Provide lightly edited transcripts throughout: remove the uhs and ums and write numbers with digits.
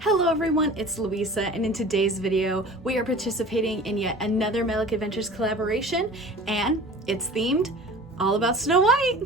Hello everyone, it's Louisa, and in today's video, we are participating in yet another Melick Adventures collaboration, and it's themed all about Snow White.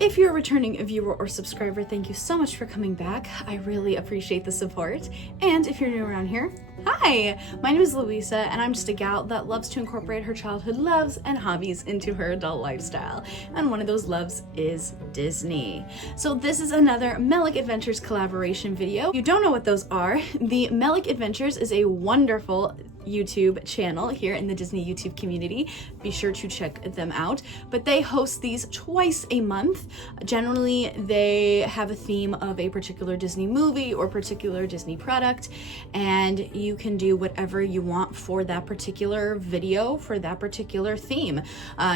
If you're a returning viewer or subscriber, thank you so much for coming back. I really appreciate the support. And if you're new around here, hi! My name is Louisa, and I'm just a gal that loves to incorporate her childhood loves and hobbies into her adult lifestyle. And one of those loves is Disney. So this is another Melick Adventures collaboration video. If you don't know what those are, the Melick Adventures is a wonderful YouTube channel here in the Disney YouTube community. Be sure to check them out. But they host these twice a month. Generally, they have a theme of a particular Disney movie or particular Disney product, and you can do whatever you want for that particular video, for that particular theme.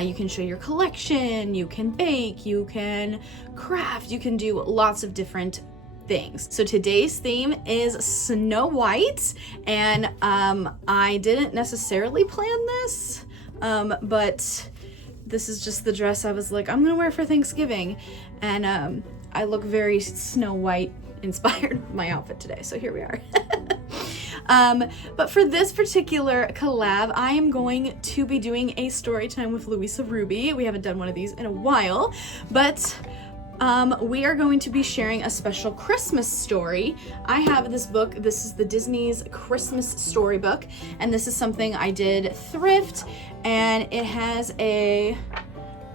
You can show your collection, you can bake, you can craft, you can do lots of different things. So today's theme is Snow White, and I didn't necessarily plan this, but this is just the dress I was like, I'm gonna wear for Thanksgiving, and I look very Snow White inspired with my outfit today, so here we are. But for this particular collab, I am going to be doing a story time with Louisa Ruby. We haven't done one of these in a while, but we are going to be sharing a special Christmas story. I have this book. This is the Disney's Christmas Storybook, and this is something I did thrift, and it has a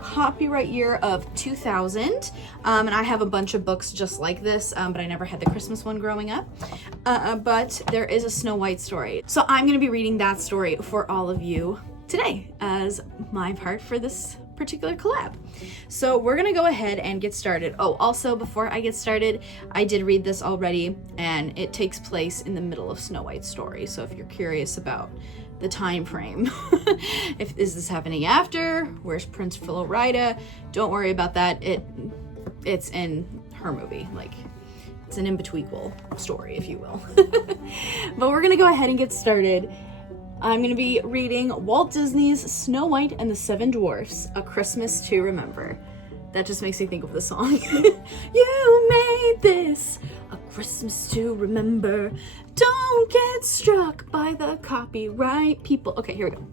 copyright year of 2000, and I have a bunch of books just like this, but I never had the Christmas one growing up. But there is a Snow White story, so I'm going to be reading that story for all of you today as my part for this particular collab. So we're gonna go ahead and get started. Oh, also before I get started, I did read this already, and it takes place in the middle of Snow White's story. So if you're curious about the time frame, if is this happening after, where's Prince Florida, don't worry about that. It's in her movie, like it's an in-between story, if you will. But we're gonna go ahead and get started. I'm going to be reading Walt Disney's Snow White and the Seven Dwarfs, A Christmas to Remember. That just makes me think of the song. You made this a Christmas to remember. Don't get struck by the copyright people. Okay, here we go.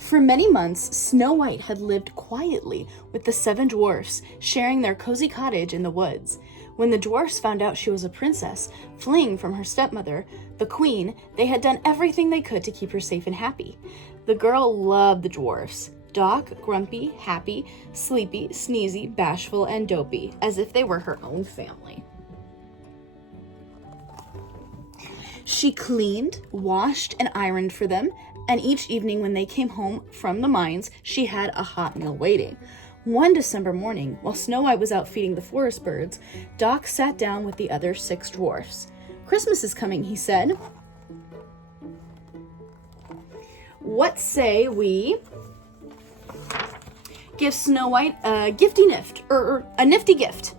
For many months, Snow White had lived quietly with the seven dwarfs, sharing their cozy cottage in the woods. When the dwarfs found out she was a princess, fleeing from her stepmother, the queen, they had done everything they could to keep her safe and happy. The girl loved the dwarfs. Doc, grumpy, happy, sleepy, sneezy, bashful, and dopey, as if they were her own family. She cleaned, washed, and ironed for them, and each evening when they came home from the mines, she had a hot meal waiting. One December morning, while Snow White was out feeding the forest birds, Doc sat down with the other six dwarfs. Christmas is coming, he said. What say we give Snow White a nifty gift?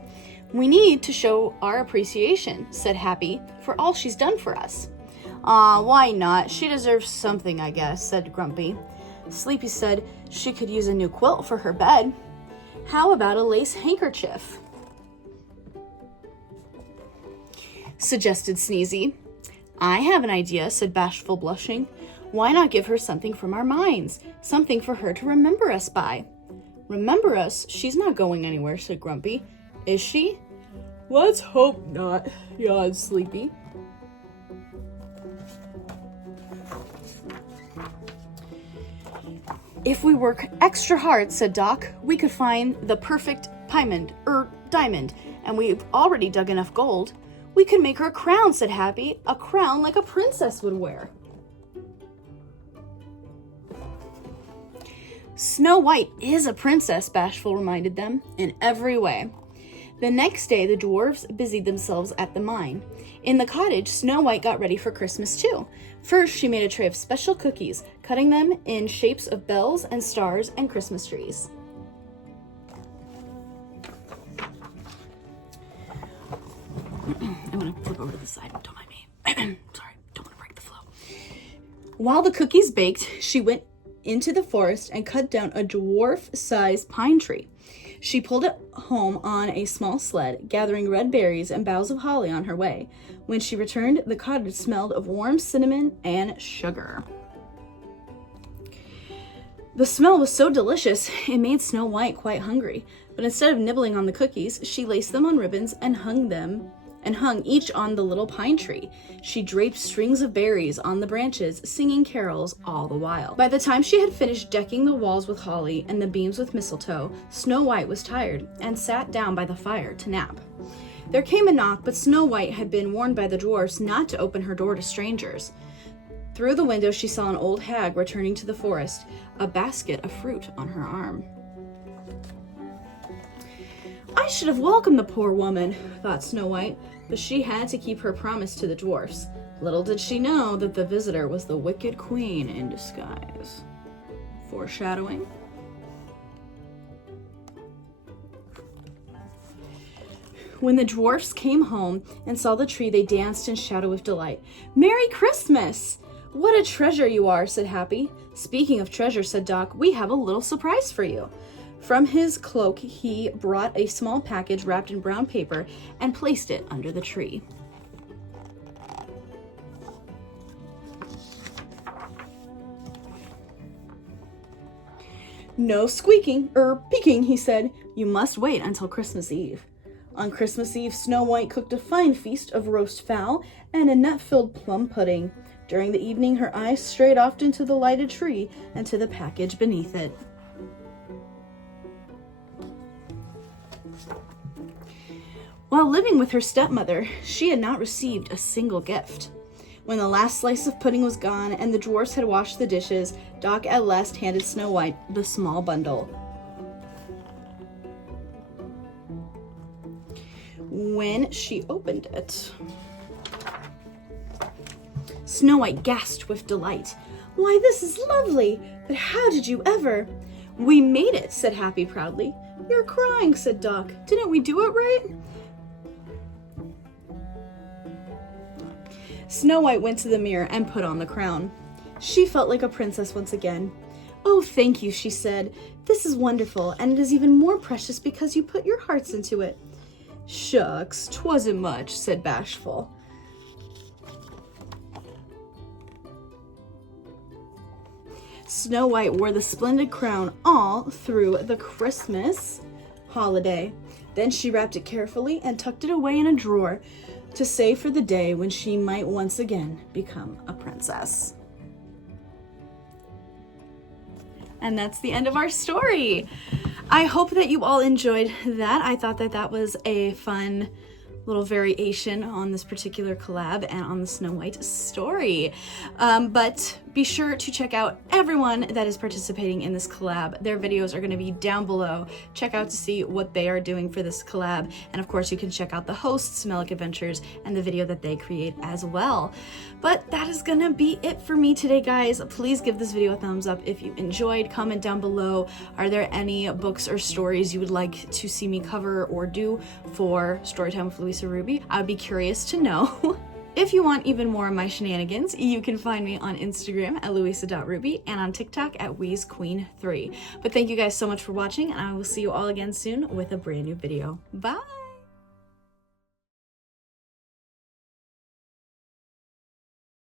We need to show our appreciation, said Happy, for all she's done for us. Why not? She deserves something, I guess, said Grumpy. Sleepy said she could use a new quilt for her bed. How about a lace handkerchief? Suggested Sneezy. I have an idea, said Bashful, blushing. Why not give her something from our minds? Something for her to remember us by. Remember us? She's not going anywhere, said Grumpy. Is she? Let's hope not, yawned Sleepy. If we work extra hard, said Doc, we could find the perfect diamond, and we've already dug enough gold. We could make her a crown, said Happy, a crown like a princess would wear. Snow White is a princess, Bashful reminded them, in every way. The next day, the dwarves busied themselves at the mine. In the cottage, Snow White got ready for Christmas too. First, she made a tray of special cookies, cutting them in shapes of bells and stars and Christmas trees. I'm gonna flip over to the side, don't mind me. Sorry, don't want to break the flow. While the cookies baked, she went into the forest and cut down a dwarf-sized pine tree. She pulled it home on a small sled, gathering red berries and boughs of holly on her way. When she returned, the cottage smelled of warm cinnamon and sugar. The smell was so delicious, it made Snow White quite hungry. But instead of nibbling on the cookies, she laced them on ribbons and hung each on the little pine tree. She draped strings of berries on the branches, singing carols all the while. By the time she had finished decking the walls with holly and the beams with mistletoe, Snow White was tired and sat down by the fire to nap. There came a knock, but Snow White had been warned by the dwarfs not to open her door to strangers. Through the window, she saw an old hag returning to the forest, a basket of fruit on her arm. I should have welcomed the poor woman, thought Snow White, but she had to keep her promise to the dwarfs. Little did she know that the visitor was the wicked queen in disguise. Foreshadowing. When the dwarfs came home and saw the tree, they danced and shouted with delight. "Merry Christmas!" "What a treasure you are," said Happy. "Speaking of treasure," said Doc, "we have a little surprise for you." From his cloak, he brought a small package wrapped in brown paper and placed it under the tree. "No squeaking or peeking," he said. "You must wait until Christmas Eve." On Christmas Eve, Snow White cooked a fine feast of roast fowl and a nut-filled plum pudding. During the evening, her eyes strayed often to the lighted tree and to the package beneath it. While living with her stepmother, she had not received a single gift. When the last slice of pudding was gone and the dwarfs had washed the dishes, Doc at last handed Snow White the small bundle. When she opened it, Snow White gasped with delight. "Why, this is lovely! But how did you ever—" "We made it," said Happy proudly. "You're crying," said Doc. "Didn't we do it right?" Snow White went to the mirror and put on the crown. She felt like a princess once again. "Oh, thank you," she said. "This is wonderful, and it is even more precious because you put your hearts into it." "Shucks, 'twasn't much," said Bashful. Snow White wore the splendid crown all through the Christmas holiday. Then she wrapped it carefully and tucked it away in a drawer to save for the day when she might once again become a princess. And that's the end of our story. I hope that you all enjoyed that. I thought that that was a fun little variation on this particular collab and on the Snow White story. But be sure to check out everyone that is participating in this collab. Their videos are going to be down below. Check out to see what they are doing for this collab. And of course, you can check out the hosts, Melick Adventures, and the video that they create as well. But that is going to be it for me today, guys. Please give this video a thumbs up if you enjoyed. Comment down below. Are there any books or stories you would like to see me cover or do for Storytime with Louisa Ruby? I would be curious to know. If you want even more of my shenanigans, you can find me on Instagram at louisa.ruby and on TikTok at wheezequeen3. But thank you guys so much for watching, and I will see you all again soon with a brand new video. Bye!